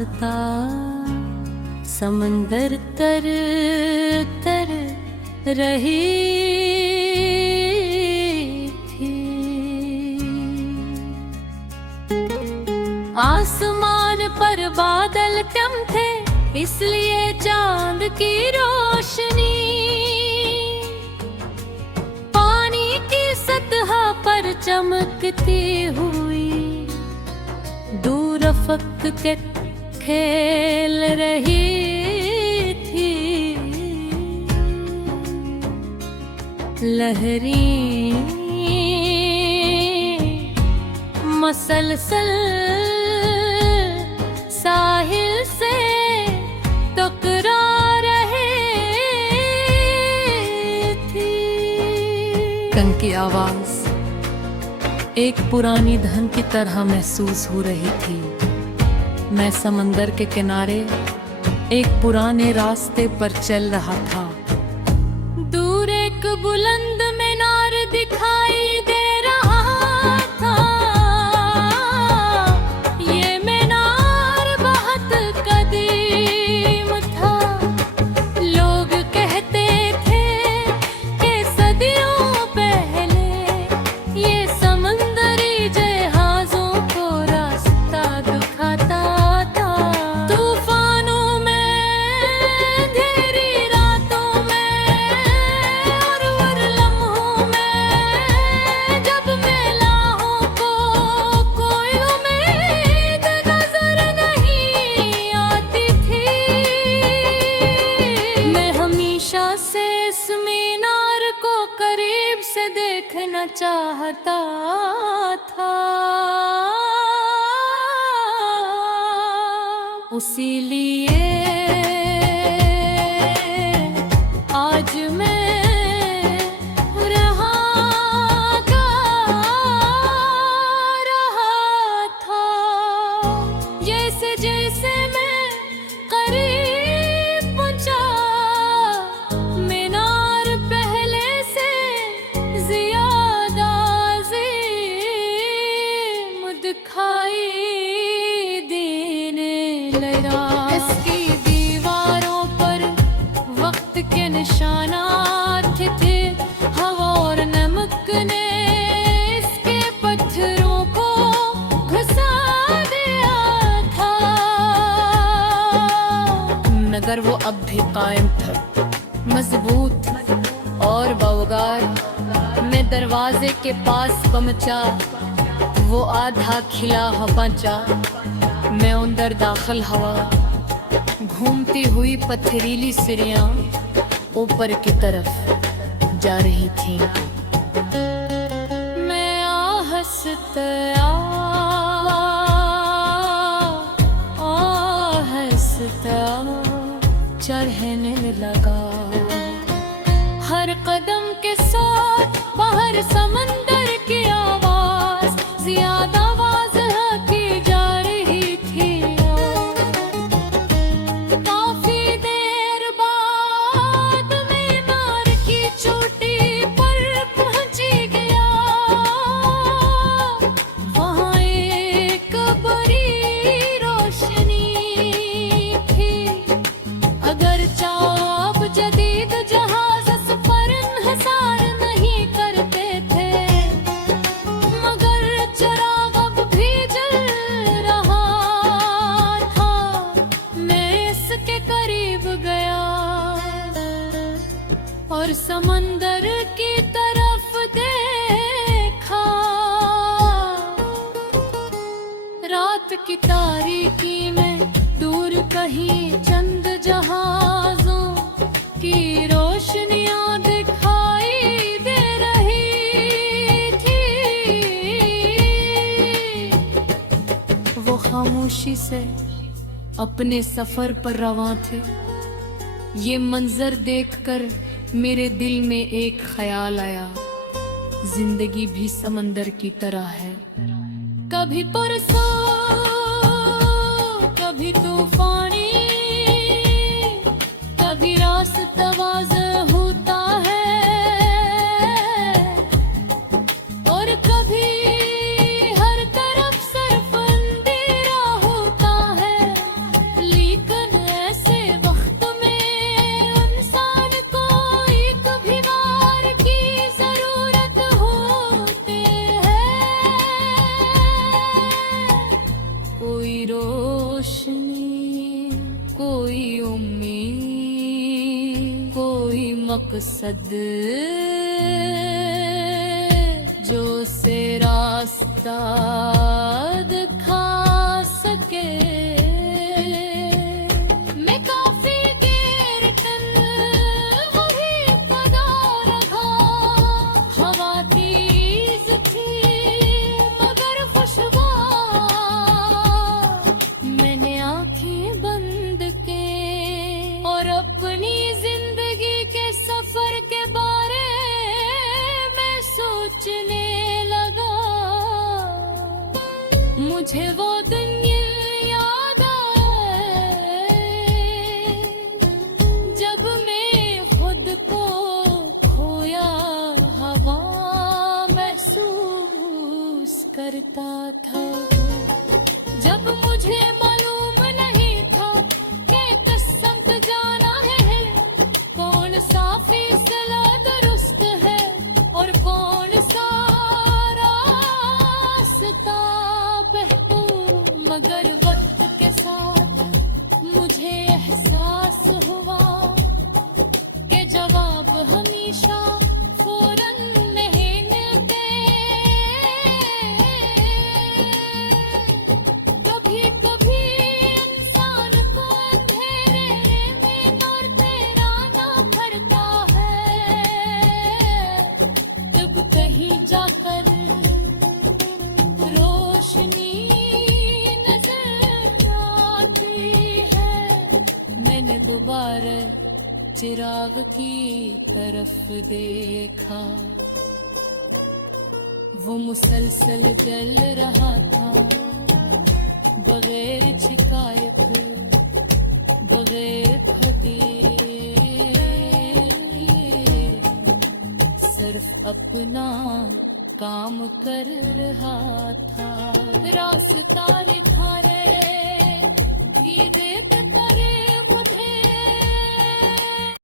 रास्ता समंदर तर तर रही थी। आसमान पर बादल कम थे, इसलिए चांद की रोशनी पानी की सतह पर चमकती हुई दूर अफक के खेल रही थी। लहरी मसलसल साहिल से टकरा रहे थी। कंठ की आवाज एक पुरानी धन की तरह महसूस हो रही थी। मैं समंदर के किनारे एक पुराने रास्ते पर चल रहा था। दूर एक बुलंद मीनार दिखाई दे रहा था। ये मीनार बहुत कदीम था। लोग कहते थे कि सदियों पहले ये समंदरी जहाजों को रास्ता दिखाता। देखना चाहता था, इसीलिए आज मैं रहा था। जैसे जैसे मैं करीब पहुंचा, मीनार पहले से ज्यादा अजीम दिखाई देने लगा। इसकी दीवारों पर वक्त के निशानात थे। हवा और नमक ने इसके पत्थरों को घुसा दिया था, मगर वो अब भी कायम था, मजबूत और बावगार। मैं दरवाजे के पास पहुंचा, वो आधा खिला बचा। मैं अंदर दाखिल हुआ, घूमती हुई पथरीली सीढ़ियां ऊपर की तरफ जा रही थी। मैं आहस्ते चढ़ने लगा। हर कदम के साथ बाहर समंदर की आवाज ज्यादा वाज़ह की जा रही थी। काफी देर बाद मीनार की चोटी पर पहुंच गया। वहां एक बड़ी रोशनी थी। अगर चाप जदीद जहाज सफर इंहिसार नहीं करते थे, मगर चिराग अब भी जल रहा था। मैं इसके करीब गया और समंदर की तरफ देखा। रात की तारीकी में दूर कहीं चंद जहाजों की रोशनियां दिखाई दे रही थी। वो खामोशी से अपने सफर पर रवां थे। ये मंजर देखकर मेरे दिल में एक ख्याल आया, जिंदगी भी समंदर की तरह है। कभी पुरसो कभी तूफानी, कभी रास्ता वाज़ह होता है और कभी हर तरफ सिर्फ अंधेरा होता है। कोई मकसद जो से रास्ता दिखा सके। मैं काफी देर तक वही पड़ा रहा, हवा तेज थी मगर खुशगवार। मैंने आंखें बंद के और अपनी जिंदगी के सफर के बारे में सोचने लगा। मुझे वो दिन याद आए जब मैं खुद को खोया हवा महसूस करता था। जब मुझे मालूम नहीं था कि कसम जाना है कौन सा फैसला दुरुस्त है और कौन सा रास्ता बेहतर। मगर वक्त के साथ मुझे एहसास हुआ कि जवाब हमेशा फौरन नहीं मिलते। कभी कभी इंसान को अंधेरे में और तेरा ना भरता है, तब कहीं जाकर रोशनी नजर आती है। मैंने दोबारा चिराग की तरफ देखा, वो मुसलसल जल रहा था बगैर शिकायत बगैर खुदी, सिर्फ अपना काम कर रहा था। रास्ता निखारे, गिरद करे